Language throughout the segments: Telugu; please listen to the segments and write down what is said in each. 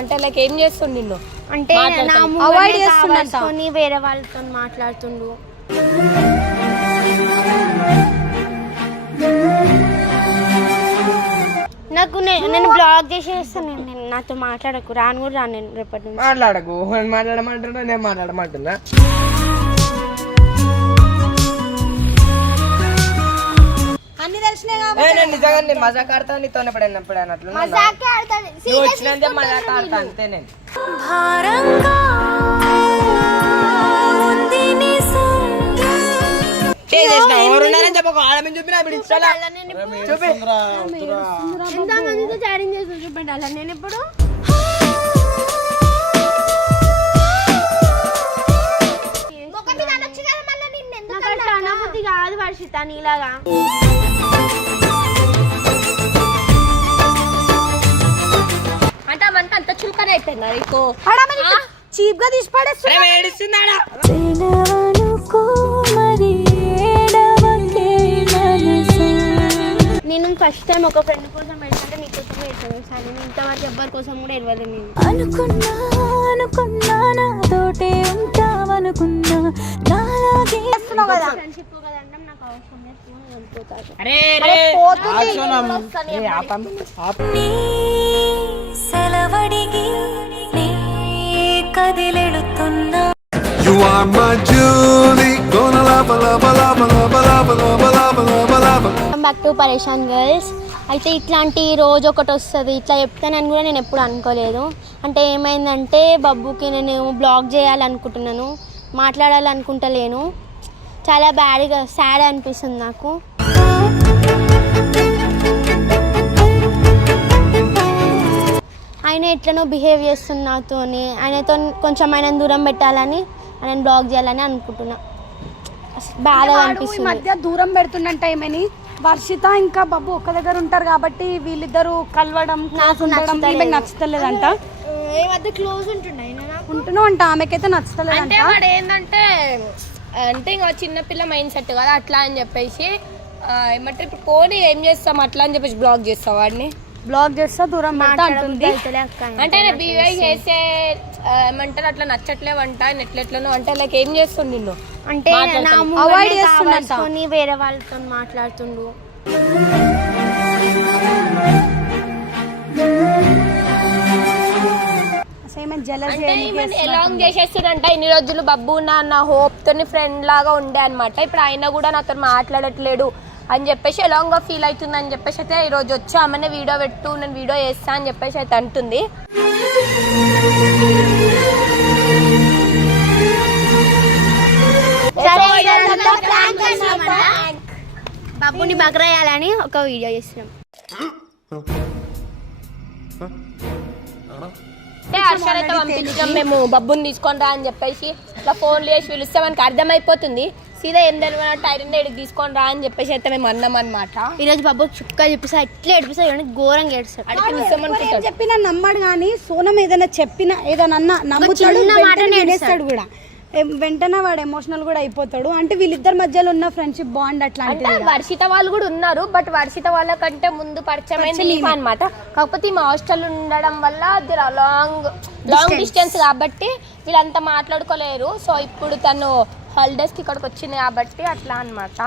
అంటే లైక్ ఏం చేస్తుండు నిన్ను? అంటే అవాయిడ్ చేస్తున్నా వేరే వాళ్ళతో మాట్లాడుతుండు. నాకు నేను బ్లాక్ చేసేస్తాను. నేను నాతో మాట్లాడకు, రాను కూడా రాను నేను రేపటి నుంచి. మాట్లాడకు, మాట్లాడమంటున్నా, నేను మాట్లాడమంటున్నా. అన్ని తెలిసినాయి కాబట్టి నిజంగా నేను మజాక్ ఆడతాను నీతోనే ఎప్పుడైనా అట్లా వచ్చినంటే మజాక్ ఆడతా అంతే. నేను ఎంతమందితో చాటింగ్ చేస్తాను చూపండి అలా. నేను ఇప్పుడు అనుభూతి కాదు వర్షిత నీలాగా. అంటే అమంటే అంత చులకన అయిపోయిందా నీకు? చీప్ గా తీసి పడేస్తున్నా. నేను ఫస్ట్ టైం ఒక ఫ్రెండ్ కోసం పెడతాంటే నీకోసం పెడతాను సార్. నేను ఇంతవరకు ఎవ్వరి కోసం కూడా ఇవ్వలేదు. నేను అనుకున్నా నాతోటే ఉంటావనుకున్నా ఫ్రెండ్షిప్ కదంటే నాకు అవసరం కదిలెడుతున్నా. You are my Julie, gonna love, love, love, love, love, love, love, love, love. Welcome back to పరేషాన్ గర్ల్స్. అయితే ఇట్లాంటి రోజు ఒకటి వస్తుంది ఇట్లా చెప్తానని కూడా నేను ఎప్పుడు అనుకోలేదు. అంటే ఏమైందంటే బబ్బుకి నేను బ్లాగ్ చేయాలనుకుంటున్నాను, మాట్లాడాలనుకుంటలేను. చాలా బ్యాడ్గా సాడ్ అనిపిస్తుంది నాకు. ఆయన ఎట్లనో బిహేవ్ చేస్తున్న నాతోని. ఆయనతో కొంచెం ఆయన దూరం పెట్టాలని, ఆయన బ్లాగ్ చేయాలని అనుకుంటున్నా. బాగా అనిపిస్తుంది. మధ్య దూరం పెడుతున్న టైమని వర్షిత ఇంకా బాబు ఒక దగ్గర ఉంటారు కాబట్టి వీళ్ళిద్దరు కలవడం నచ్చుతలేదంట. క్లోజ్ ఉంటున్నావు అంట, ఆమెకైతే నచ్చుతలేదంట. ఏంటంటే అంటే ఇంకా చిన్నపిల్ల మైండ్ సెట్ కదా అట్లా అని చెప్పేసి ఏమంటారు ఇప్పుడు పోనీ ఏం చేస్తాం అట్లా అని చెప్పేసి బ్లాక్ చేస్తాం వాడిని. బ్లాక్ చేస్తా దూరం అంటుంది. అంటే బిహేవ్ చేసే ఏమంటారు అట్లా నచ్చట్లేవంట ఎట్లెట్లను అంటే లైక్ ఏం చేస్తుండు నిన్ను? అంటే అవాయిడ్ చేస్తున్నా వేరే వాళ్ళతో మాట్లాడుతుండు. ఎలాంగ్ చేసేస్తుందంట. ఇన్ని రోజులు బబ్బు నా హోప్ తోని ఫ్రెండ్ లాగా ఉండే అనమాట. ఇప్పుడు ఆయన కూడా నాతో మాట్లాడట్లేడు అని చెప్పేసి ఎలాంగ్ గా ఫీల్ అవుతుంది అని చెప్పేసి అయితే ఈ రోజు వచ్చి ఆమెనే వీడియో పెట్టు, నేను వీడియో చేస్తా అని చెప్పేసి అయితే అంటుంది. బబ్బుని బగ్రేయాలని ఒక వీడియో చేస్తున్నాం. అంటే హర్షాలు అయితే పంపించాం మేము బబ్బుని తీసుకొని రా అని చెప్పేసి ఇట్లా ఫోన్లు చేసి పిలుస్తే మనకి అర్థమైపోతుంది. సీదా ఏం తెలియనట్టు ఐరన్ డేడికి తీసుకొని రా అని చెప్పేసి అయితే మేము అన్నాం అనమాట. ఈరోజు బాబు చుక్క చెప్పిస్తా ఎట్లా ఏడిపిస్తా ఘోరంగా ఏడుస్తాడు. అడిగి చెప్పినా నమ్మడు కానీ సోనం ఏదైనా చెప్పినా ఏదైనా నమ్ముతాడు కూడా. వెంటనే వాడు ఎమోషనల్ కూడా అయిపోతాడు. అంటే వీళ్ళిద్దరి మధ్యలో ఉన్న ఫ్రెండ్షిప్ బాండ్ అట్లా. అంటే వర్షిత వాళ్ళు కూడా ఉన్నారు, బట్ వర్షిత వాళ్ళ కంటే ముందు పరిచయం అనమాట. కాకపోతే మా హాస్టల్ ఉండడం వల్ల లాంగ్ డిస్టెన్స్ కాబట్టి వీళ్ళంతా మాట్లాడుకోలేరు. సో ఇప్పుడు తను హాలిడేస్ కి ఇక్కడికి వచ్చింది కాబట్టి అట్లా అనమాట.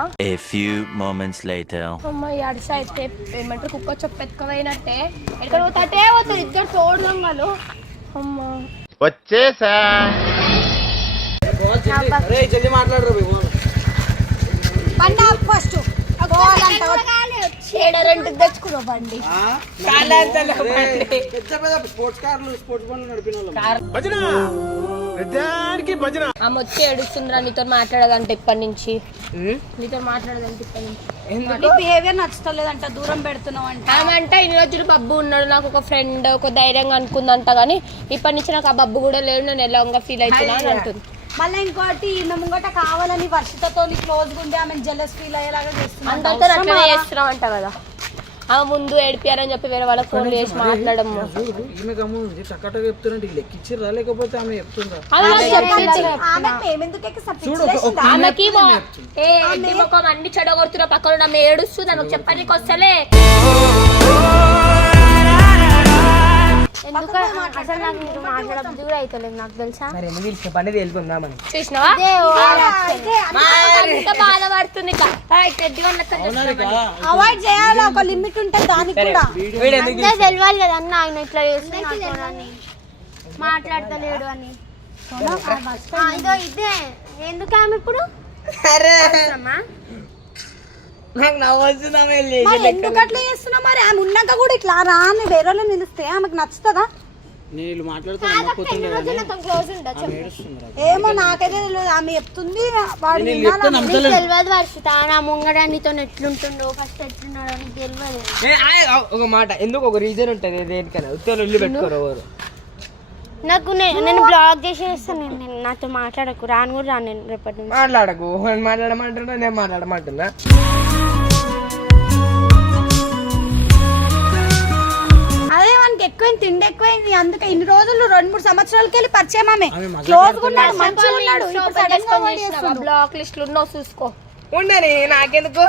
అమ్మాయి అడిస అయితే ఏమంటారు కుక్క చొప్పెత్తుకోపోయినట్టే ఎక్కడ పోతాటే పోతారు ఇద్దరు తోడు వాళ్ళు. అమ్మా వచ్చేసా ఫస్ట్ తెచ్చుకున్నావు బండి. ఆమె వచ్చి ఏడుస్తుందిరా నీతో మాట్లాడదంటే ఇప్పటి నుంచి. నీతో మాట్లాడదంటే ఇప్పటి నుంచి బిహేవియర్ నచ్చుతలేదంట, దూరం పెడుతున్నావు అంట. ఆమె అంటే ఇన్ని రోజులు బబ్బు ఉన్నాడు, నాకు ఒక ఫ్రెండ్ ఒక ధైర్యంగా అనుకుందంట. కానీ ఇప్పటి నుంచి నాకు ఆ బబ్బు కూడా లేడు, నేను ఎలాగా ఫీల్ అవుతున్నా అని అంటుంది. మళ్ళీ ఇంకోటి ఈమె ముంగట కావాలని వర్షితతో క్లోజ్ గా ఉండి ఆమె జెలస్ ఫీల్ అయ్యేలాగా చేస్తున్నాం. అందరితో అట్లా చేస్తున్నాం అంట కదా. ఆమె ముందు ఏడిపియారని చెప్పి వేరే వాళ్ళకి ఫోన్ చేసి మాట్లాడడం. ఆమెకి అన్ని చెడగొడుతున్నా పక్కన ఆమె ఏడుస్తుంది, నాకు చెప్పడానికి వస్తలే. ఎందుకు అసలు నాకు మీరు మాట్లాడబుద్ధి కూడా అవుతలేదు నాకు తెలుసా. మరి ఎందుకు తెలిసిన పండుగ వెళ్ళుకుందా మనం చూసినావా అంత బాధపడుతుంది అవాయిడ్ చేయాలి, ఒక లిమిట్ ఉంటుంది దానికి కూడా. అంతే తెలియాలి కదా అన్న ఆయన ఇట్లా చేస్తున్నాడు మాట్లాడతలేడు అని. ఇదో ఇదే ఎందుకు ఆమె ఇప్పుడు నాకు నవ్వుతున్నా మరి ఎందుకు అట్లా చేస్తున్నా? మరి ఆమె ఉన్నాక కూడా ఇట్లా రా అని వేరే వాళ్ళు నిలిస్తే ఆమెకు నచ్చుతుందా? ఏమో నాకైతే తెలియదు, ఆమె చెప్తుంది వాడు తెలియదు వర్షిత నా ముంగడా నీతో ఎట్లుంటుండో ఫస్ట్ ఎట్లున్నాడో నీకు తెలియదు. ఒక మాట ఎందుకు ఒక రీజన్ ఉంటుంది దేనికైనా ఉత్తరం ఇల్లు పెట్టుకోరు ఎవరు. నాకు నేను బ్లాక్ చేసేస్తాను. నేను నాతో మాట్లాడకు రాను కూడా రాను నేను రేపటి నుంచి. మాట్లాడకు మాట్లాడమంటున్నా నేను మాట్లాడమంటున్నా. అదే మనకి ఎక్కువైంది, తిండి ఎక్కువైంది, అందుకే ఇన్ని రోజులు 2-3 సంవత్సరాలకి వెళ్ళి పరిచయం ఆమె క్లోజ్ గా ఉన్నాడు, మంచిగా ఉన్నాడు. ఇప్పుడు సడన్ గా avoid చేస్తున్నాడు. బ్లాక్ లిస్ట్ లో ఉన్నావు చూసుకో. ఉండని నాకెందుకు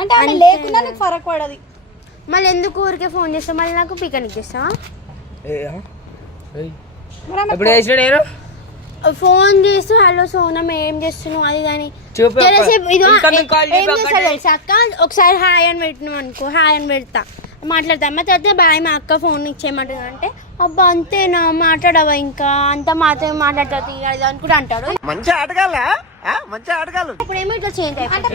అంటే ఆమె లేకున్నా నీకు ఫరక్ పడది. మళ్ళీ ఎందుకు ఊరికే ఫోన్ చేస్తావు? మళ్ళీ నాకు పికనిక్ ఇస్తావా? ఎప్పుడు చేసిన నేను ఫోన్ చేస్తూ హలో సోనం ఏం చేస్తున్నావు అది కానీ తెలుసా అక్క. ఒకసారి హాయ్ అని పెట్టినాం అనుకో, హాయ్ అని పెడతా మాట్లాడతా. అమ్మ తర్వాత బాయ్ మా అక్క ఫోన్ ఇచ్చేయమంటుంది అంటే అబ్బా అంతేనా మాట్లాడవా ఇంకా అంత మాత్రమే మాట్లాడుతుంది అది అని కూడా అంటాడు. మంచి ఆటగాళ్ళ మంచి ఆటగాళ్ళు. ఇప్పుడేమో ఇట్లా చేంజ్ అయిపోయింది.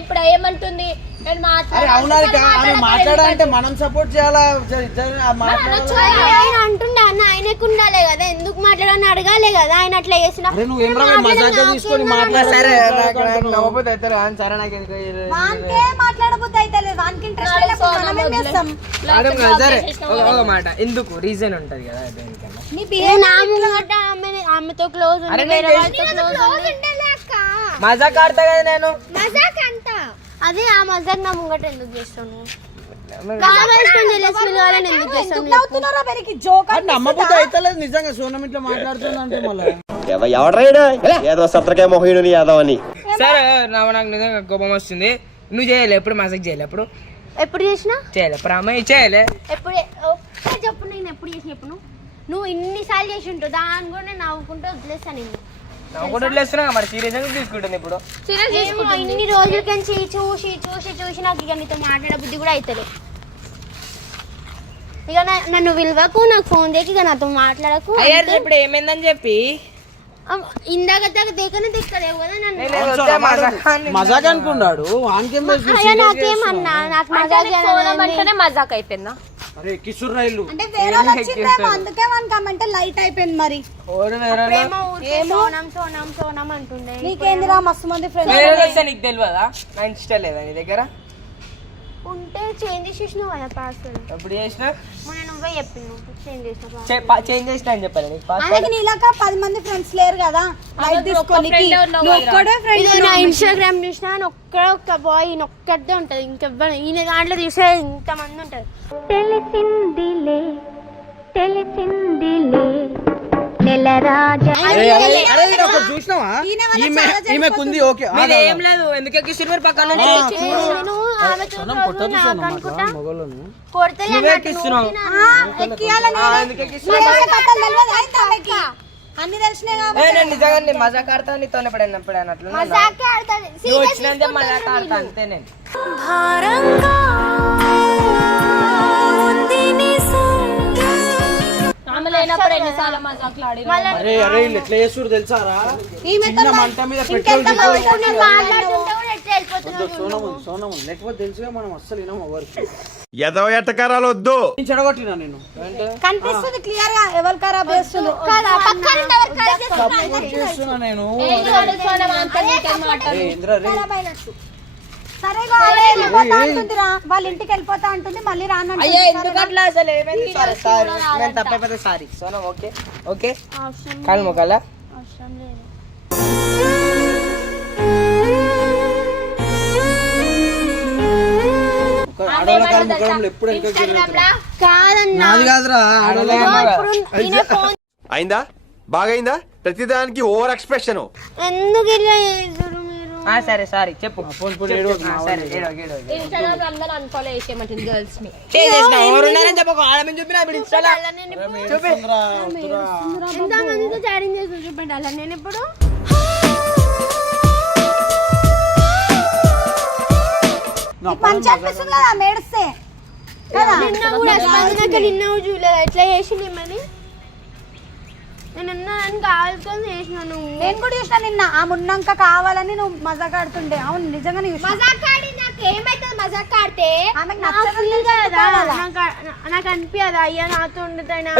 ఇప్పుడు ఏమంటుంది మాట్లాడాలంటే మనం సపోర్ట్ చేయాలా ఆయన అంటుండే అన్న ఆయనకు ఉండాలి కదా, ఎందుకు మాట్లాడాలని అడగాలి కదా. ఆయన అట్లా చేసిన మాట్లాడబుద్ధి అయితే వానికి ఇంట్రెస్ట్ మాట ఎందుకు రీజన్ ఉంటది కదా. ఆమెతో క్లోజ్ మజాక్ ఆడతా కదా నేను. అదే ఆ మజాక్ నా ముంగట ఎందుకు చేస్తాను? నమ్మబుద్ధి అయితే నిజంగా సోనం ఇట్లా మాట్లాడుతుందంటే మళ్ళీ ఏదో సత్రకే మొహీనుని యాదవ్ అని. సరే నాకు నిజంగా కోపం వస్తుంది. నువ్వు చేయలే ఎప్పుడు మజాక్ చేయలే ఎప్పుడు చేసినా చేయలే ప్రామయ్య చేయలే ఎప్పుడు చెప్పు. నేను ఎప్పుడు చేసిన చెప్పు. నువ్వు ఇన్నిసార్లు చేసి ఉంటావు దాని కూడా నేను నవ్వుకుంటూ వదిలేస్తాను. నిన్ను మరి సీరియస్ గా తీసుకుంటుంది ఇప్పుడు. ఇన్ని రోజులకి చూసి చూసి చూసి నాకు ఇక నీతో మాట్లాడే బుద్ధి కూడా అవుతుంది. ఇక నన్ను విలువకు నాకు ఫోన్ చేసి ఇక నాతో మాట్లాడకు. ఇప్పుడు ఏమైందని చెప్పి ఇందాక దేకనే దిక్కలేవు కదా నన్ను. మజాక్ అనుకున్నాడు. నాకేమన్నా నాకు అంటేనే మజాక్ అయిపోయిందా? అరే కిషోర్ రైలు అంటే వేరే వాళ్ళు వచ్చిందేమో అందుకే మనకి అంటే లైట్ అయిపోయింది. మరి సోనం సోనం సోనం అంటుండే. నీకేందిరా మస్తు మంది ఫ్రెండ్స్. నీకు తెలియదా నా ఇన్స్టా లేదా నీ దగ్గర? ఉంటే చేంజ్ చేసినావు కదా పాస్వర్డ్. ఎప్పుడు చేసినా నువ్వే చెప్పినావు చేంజ్ చేసిన చేంజ్ చేసినా అని చెప్పాలి నీకు. ఆయనకి నీలాక 10 మంది ఫ్రెండ్స్ లేరు కదా లైట్ తీసుకోనికి. ఒక్కడే ఫ్రెండ్. నా ఇన్స్టాగ్రామ్ చూసినా ఒక్క బాయ్ ఒక్కడే ఉంటది. ఇంకెవ్వరు ఈయన దాంట్లో చూసే ఇంతమంది ఉంటది. తెలిసిందిలే తెలిసిందిలే చూసినావా ఈమెకుంది ఓకే ఏం లేదు. ఎందుకే కిషోర్ పక్కన అన్ని తెలిసినాయి కాబట్టి నిజంగా మజాక్ ఆడతా నీతో ఎప్పుడైనప్పుడు అన్నట్లు వచ్చినంతే మజాక్ ఆడతా అంతే. నేను తెలుసారా మంట మీద పెట్రోల్ సోనము లేకపోతే తెలుసుగా మనం అస్సలు వినము ఎవరికి. ఏదో ఎట్టకారాలు వద్దు. చెడగొట్టినా నేను కనిపిస్తుంది క్లియర్ గా ఎవరు ఖరాబ్ చేస్తుంది. చేస్తున్నా నేను. సరే అంటుందిరా వాళ్ళ ఇంటికి వెళ్ళిపోతా అంటుంది మళ్ళీ రాను. తప్పైపోతే సారీ సోనా. ఓకే ఓకే కాలు మొక్కలా అయిందా బాగైందా ప్రతిదానికి ఓవర్ ఎక్స్ప్రెషన్. ఎందుకు ఇలా చేస్తారు మీరు? సరే సారీ చెప్పు సరే ఇన్స్టాగ్రామ్ అందరూ అనుకోలే వేసేయమంటుంది గర్ల్స్ ని చెప్పు ఆడమని చెప్పిన ఇప్పుడు ఇన్స్టాలో చూపి ఎంత మందితో చాటింగ్ చేస్తున్నా చూపండి అలా నేను ఇప్పుడు మంచి అనిపిస్తుంది కదా మేడిస్తే నిన్న కూడా నిన్న చూడలేదు ఎట్లా చేసింది మరి నేను కావాల్సుకొని చేసిన నువ్వు నేను కూడా చూసిన నిన్న ఆ మున్నాక కావాలని నువ్వు మజాక్ ఆడుతుండే అవును నిజంగానే చూసిన మజాక్ ఆడి నాకు ఏమైతుంది మజాక్ ఆడితే ఆమెకు నాకు నచ్చదు feel తెలుసు కదా, కదా. నాకు అనిపించదు అయ్యా నాతో ఉండుతాయినా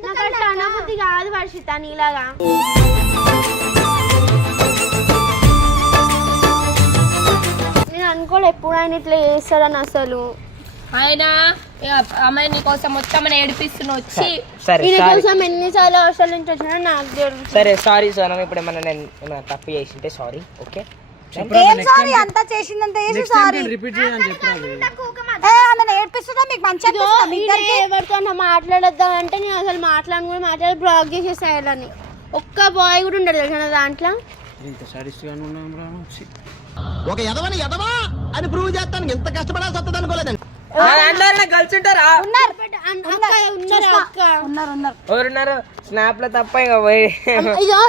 నాకు అట్లా అనుభూతి కాదు వర్షిత నీలాగా నేను అనుకోలే ఎప్పుడు ఆయన ఇట్లా చేస్తాడని అసలు ఆయన అమ్మాయి నీకోసం మొత్తం ఏడిపిస్తున్నా వచ్చి సరే ఈయన సారీ కోసం ఎన్నిసార్లు హాస్టల్ నుంచి వచ్చినా నాకు తెలుసు సరే సారీ సోనం ఇప్పుడు ఏమన్నా నేను ఏమైనా తప్పు చేసింటే సారీ ఓకే ఏం సారీ అంతా చేసిందంటే చేసి సారీ రిపీట్ చేయని చెప్పరా నన్ను ఏడిపిస్తుందా మీకు మంచి అనిపిస్తుందా మీ ఇద్దరికి? ఎవరితో మాట్లాడొద్దా అంటే నేను అసలు మాట్లాడి బ్లాక్ చేసేసాయని ఒక్క బాయ్ కూడా ఉండడు తెలుసా నా దాంట్లో ఇంత సాడిస్ట్ గా ఉన్నాం రా ఒక ఎదవని ఎదవా అని ప్రూవ్ చేస్తాను ఎంత కష్టపడాల్సి వస్తుంది అనుకోలేదండి గర్ల్స్ ఉంటారా ఉన్నారు ఎవరున్నారు స్నాప్ లో తప్ప ఇంకా పోయి ఇదో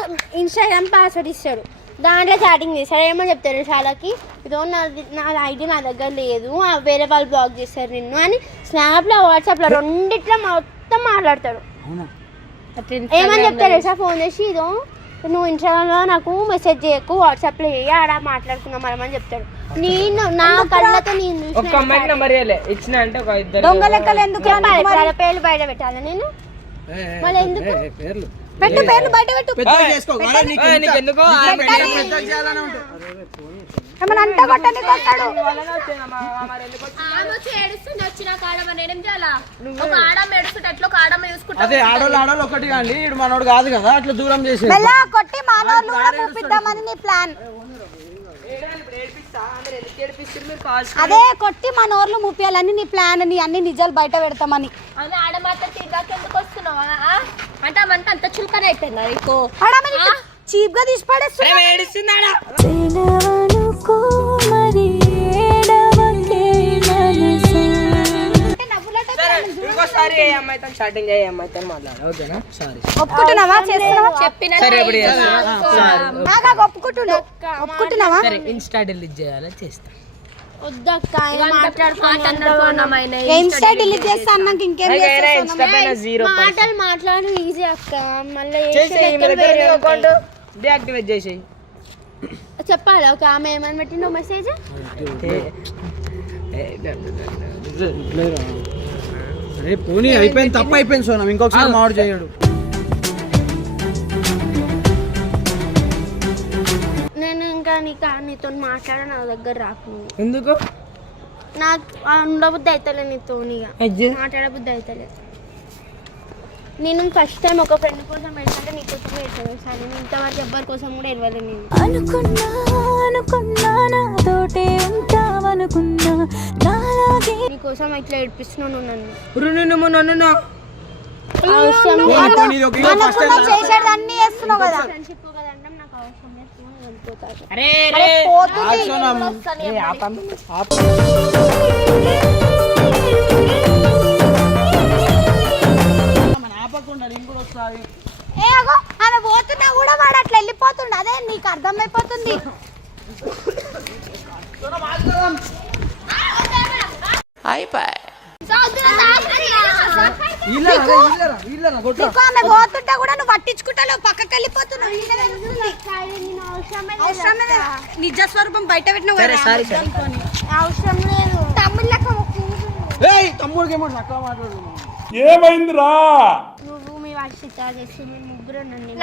ఇన్స్టాగ్రామ్ పాస్వర్డ్ ఇస్తాడు దాంట్లో చాటింగ్ చేస్తాడు ఏమని చెప్తారు చాలాకి ఇదో నా ఐడి నా దగ్గర లేదు వేరే వాళ్ళు బ్లాక్ చేస్తారు నిన్ను అని స్నాప్లో వాట్సాప్లో రెండిట్లో మొత్తం మాట్లాడతాడు ఏమని చెప్తారు సార్ ఫోన్ చేసి ఇదో నువ్వు ఇన్స్టాగ్రామ్లో నాకు మెసేజ్ చేయకు వాట్సాప్లో చేయి ఆడ మాట్లాడుకుందాం మనమని చెప్తాడు నేను నా కళ్ళతో నేను ఒక్క అమ్మాయికి నెంబర్ ఇచ్చిన అంటే ఒక ఇద్దరు దొంగ లెక్కలు ఎందుకు వాళ్ళ పేర్లు బయట పెట్టాలి నేను మళ్ళీ ఎందుకు పేర్లు పెట్టు పేర్లు బయట పెట్టు పెద్ద చేసుకో నీకు ఎందుకో పెద్ద చేయాలని ఉంటుంది ఏమన్నా అంట కొట్టని కొట్టాడు ఆమె వచ్చి ఏడుస్తుంది వచ్చిన కాడమ్మ నేనేం చేయాలా ఒక ఆడమ్మ ఏడుస్తుంటే ఎట్లా ఒక ఆడమ్మ చూసుకుంటా అదే ఆడోళ్ళు ఒకటి కానీ ఇడు మనోడు కాదు కదా అట్లా దూరం చేసి మెల్ల కొట్టి మానవులు కూడా చూపిద్దామని నీ ప్లాన్ అదే కొట్టి మన ఊర్లో ముప్పియాలని నీ ప్లాన్ నీ అన్ని నిజాలు బయట పెడతామని అని ఆడ మాత్రం తిరిగాక ఎందుకు వస్తున్నావా అంటే ఆమంటే అంత చులకన అయిపోయిందా నీకు చీప్ గా తీసి పడేస్తున్నా ఏడుస్తున్నాడా ఇంకోసారి ఏ అమ్మాయితో స్టార్టింగ్ ఏ అమ్మాయితో మాట్లాడు ఓకేనా సారీ ఒప్పుకుంటున్నావా చేస్తున్నావా చెప్పిన సరే ఇప్పుడు ఒప్పుకుంటున్నావా సరే ఇన్స్టా డిలీట్ చేయాలా చేస్తా వద్దక్క ఆయన మాట్లాడుకున్నాం ఇన్స్టా డిలీట్ చేస్తా అన్నాక ఇంకేం చేస్తావు? ఇన్స్టా పైన 0 మాటలు మాట్లాడడం ఈజీ అక్క మళ్ళీ అకౌంట్ డియాక్టివేట్ చేసేయి చెప్పాలి ఒక ఆమె ఏమని పెట్టిందో మెసేజ్ అరే పోనీ అయిపోయింది తప్పు అయిపోయింది సోనం ఇంకొకసారి మావాడు చేయడు నేను ఇంకా నీతో మాట్లాడ నా దగ్గర రాకు ఎందుకు నాకు ఉండబుద్ధి అవుతలే నీతో మాట్లాడబుద్ధి అవుతలే నేను ఫస్ట్ టైం ఒక ఫ్రెండ్ కోసం వెళ్తుంటే నీ కోసం వెళ్తాను సార్ నేను ఇంతవరకు ఎవ్వరి కోసం కూడా ఇవ్వలేదు నేను నీకోసం ఇట్లా ఏడిపిస్తున్నాను నన్ను అవసరం చేసేది అన్ని చేస్తున్నావు కదా ఫ్రెండ్షిప్ కదంటే నాకు అవసరం లేదు వెళ్ళిపోతాను అరే ఆమె పోతున్నా కూడా వాడు అట్లా వెళ్ళిపోతుండు అదే నీకు అర్థమైపోతుంది నీకు ఆమె పోతుంటా కూడా నువ్వు పట్టించుకుంటావు పక్కకి వెళ్ళిపోతున్నావు అవసరమే లేదు. నిజ స్వరూపం బయట పెట్టిన అవసరం లేదు తమ్ముడికి ఏమో చక్కగా మాట్లాడు నువ్వు మీ వర్షిత చేసి మీ ముగ్గురు నన్ను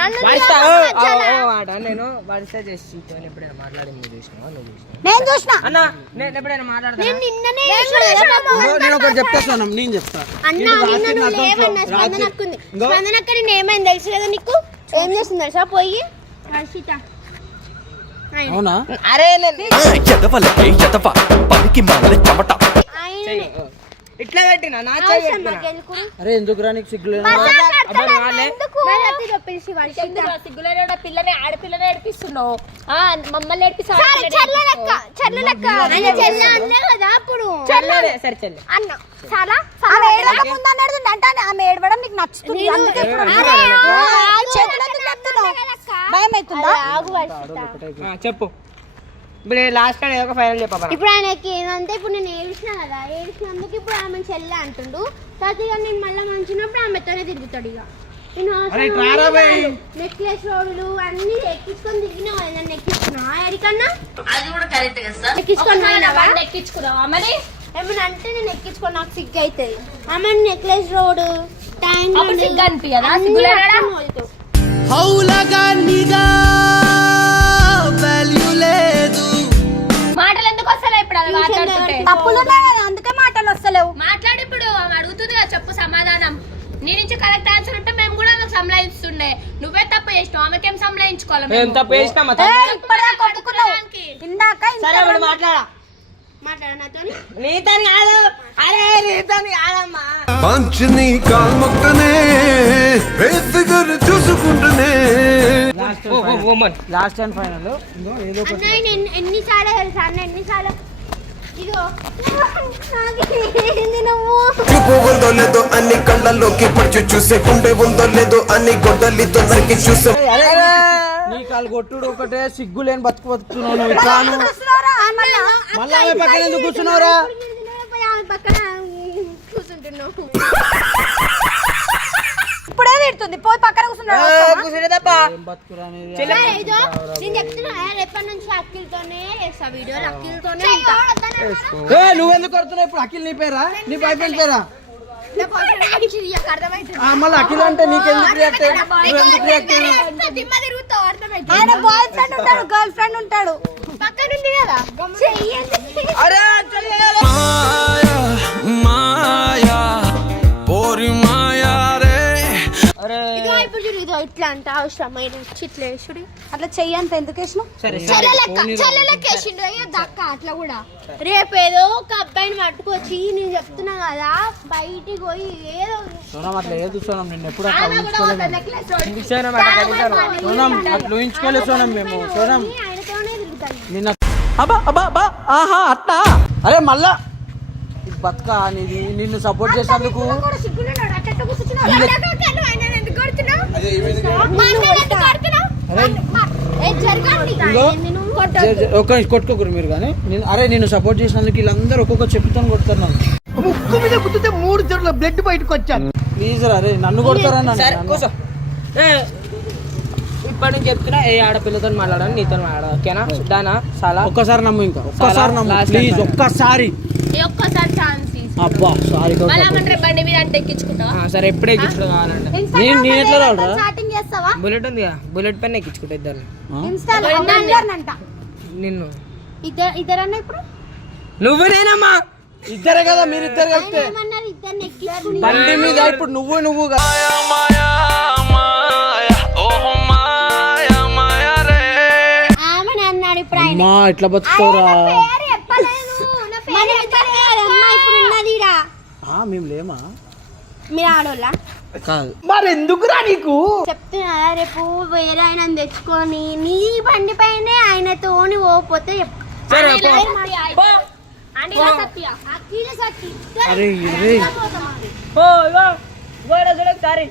నేను వరుస చేసి ఎప్పుడైనా మాట్లాడింది చూసినావా నువ్వు చూసినావా నేను చూసిన అన్న నేను ఎప్పుడైనా మాట్లాడతా నిన్ననే నేను ఒకటి చెప్తా సోనం నేను చెప్తా అన్నా నిన్న నువ్వు లేవన్నా స్పందనక్కుంది స్పందనక్క నేను ఏమైంది తెలుసు కదా నీకు ఏం చేస్తుంది తెలుసా పోయి వర్షిత అవునా అరే ఆయననే ఇట్లా పెట్టినా నా చేయి పెట్టినా. అరే ఎందుకురా నీకు సిగ్గులేదు సిగ్గులేని పిల్లని ఆడపిల్లని ఏడిపిస్తున్నావు మమ్మల్ని ఏడిపిస్తా సరే చెల్లి అన్న చాలా ఆమె ఏడవక ముందు అన్నాడు అంటే ఆమె ఏడవడం నీకు నచ్చుతుంది అందుకే ఇప్పుడు చేతులెత్తుకు చెప్తున్నావు. భయం అవుతుందా? చెప్పు ఇప్పుడు లాస్ట్ టైం ఏదో ఒక ఫైనల్ చెప్పా ఇప్పుడు ఆయనకి ఏంటంటే ఇప్పుడు నేను ఏడిచిన కదా ఏడిచినందుకు ఇప్పుడు ఆమె చెల్లె అంటుండు తర్వాత ఇక నేను మళ్ళీ మంచినప్పుడు ఆమెతోనే తిరుగుతాడు ఇక నేను నెక్లెస్ రోడ్లు అన్ని ఎక్కించుకొని దిగినా నన్ను ఎక్కించుకున్నా ఎడికన్నా ఎక్కించుకున్నావా మరి ఏమన్నా అంటే నేను ఎక్కించుకొని నాకు సిగ్గు అవుతుంది ఆమె నెక్లెస్ రోడ్ ట్యాంక్ సిగ్గు అనిపించదా సిగ్గులేడా మాటలు ఎందుకు వస్తలేవు ఇప్పుడు అవి మాట్లాడుతుంటే తప్పులు ఉన్నాయి కదా అందుకే మాటలు వస్తలేవు. మాట్లాడి ఇప్పుడు ఆమె అడుగుతుంది కదా చెప్పు సమాధానం నీ నుంచి కరెక్ట్ ఆన్సర్ ఉంటే మేము కూడా ఆమెకు సంలాయిస్తుండే నువ్వే తప్పు చేసినావు ఆమెకేం సంలాయించుకోవాలి మేము? ఎంత పేసినామా ఇప్పటిదాకా ఒప్పుకున్నావు. ఇందాక సరే ఇప్పుడు మాట్లాడా మాట్లాడ నాతోని నీతని కాదు అరే నీతని కాదమ్మా పంచని కాల్మొక్కనే ఫిగర్ చూసుకుంటూనే లాస్ట్ అండ్ ఫైనల్ ఏదో ఒకటి అన్న ఎన్నిసార్లు తెలుసా అన్న ఎన్నిసార్లు ఇగో నాకేంది నువ్వు చూపు ఉందో లేదో అన్ని కళ్ళల్లోకి పడుచు చూసే గుండె ఉందో లేదో అన్ని గొడ్డలితో నరికి చూసే నీ కాలు కొట్టుడు ఒకటే సిగ్గు లేని బతుకు బతుకుతున్నావు నువ్వు ఇట్లాను మళ్ళీ ఆమె పక్కన ఎందుకు కూర్చున్నావురా పక్కన కూర్చుంటున్నావు ఇప్పుడే తిడుతుంది పోయి పక్కన కూర్చున్నాడు. కూర్చునే తప్ప ఏం బతుకురా అనేది ఇదో నేను చెప్తున్నా రేపటి నుంచి అఖిల్తోనే చేస్తా వీడియోలు అఖిల్తోనే ఉంటా. నువ్వెందుకు కొడుతున్నావు ఇప్పుడు అఖిల్ నీ పేరా నీ బాయ్ ఫ్రెండ్ పేరా మళ్ళీ అఖిల్ అంటే నీకెందుకు రియాక్ట్ నువ్వెందుకు రియాక్ట్ ఆయన బాయ్ ఫ్రెండ్ ఉంటాడు గర్ల్ ఫ్రెండ్ ఉంటాడు. పక్కనుంది కదా అరే మాయా పోరి మాయా రే ఇదో ఇప్పుడు చూడు ఇదో ఇట్లా అంట అవసరమైన ఇట్లా వేసుడు అట్లా చెయ్యంత ఎందుకు వేసినావు? చెల్లెలెక్కేసిండు అయ్యో దక్క అట్లా కూడా రేపు ఏదో ఒక అబ్బాయిని పట్టుకొచ్చి నేను చెప్తున్నా కదా బయటికి పోయి ఏదో సోనం అట్లా ఏది సోనం నిన్ను ఎప్పుడు అట్లా ఊహించుకోలేదు సోనం అట్లా ఊహించుకోలేదు సోనం మేము సోనం ఆయనతోనే తిరుగుతాను నిన్న ఆహా అట్లా అరే మళ్ళా ఇది బతుక నీది నిన్ను సపోర్ట్ చేసినందుకు కొట్టుకోకరు మీరు కానీ అరే నేను సపోర్ట్ చేసినందుకు వీళ్ళందరూ ఒక్కొక్క చెప్పుతాను కొడతారు నన్ను ముక్కు మీద గుద్దితే 3 చెట్ల బ్లడ్ బయటకు వచ్చాను ప్లీజ్ అరే నన్ను కొడతారా సరే కూర్చో ఇప్పటి నుంచి చెప్తున్నా ఏ ఆడపిల్లతో మాట్లాడాను నీతో మాట్లాడాలి ఓకేనా దానా చాలా ఒక్కసారి నమ్ము ఇంకా ఒక్కసారి నమ్ము ప్లీజ్ ఒక్కసారి ఒక్కసారి ఛాన్స్ అబ్బా సారీ బండి మీద అంటే ఎక్కించుకుంటావా సరే ఎప్పుడే ఎక్కించుకో కావాలంటే నేను ఎట్లా రావురా చాటింగ్ చేస్తావా? బుల్లెట్ ఉంది బుల్లెట్ పైన ఎక్కించుకుంటా ఇద్దరు ఇన్స్టాలో అంట. నిన్ను ఇద్దరన్నా ఇప్పుడు నువ్వునేనమ్మా ఇద్దరే కదా మీరు ఇద్దరు కలిస్తే ఏమన్నారు ఇద్దరిని ఎక్కించుకుని బండి మీద ఇప్పుడు నువ్వు ఆమె అన్నాడు ఇప్పుడు ఆయన అమ్మా ఇట్లా బతుకుతావురా పేరు చెప్పలేదు నా పేరు చెప్పలేదు అమ్మా ఇప్పుడు ఉన్నదిరా మేము లేమా మీరు ఆడోళ్ళ కాదు మరి ఎందుకురా నీకు చెప్తున్నా రేపు వేరే ఆయన తెచ్చుకొని నీ బండి పైనే ఆయనతోని పోతే అరే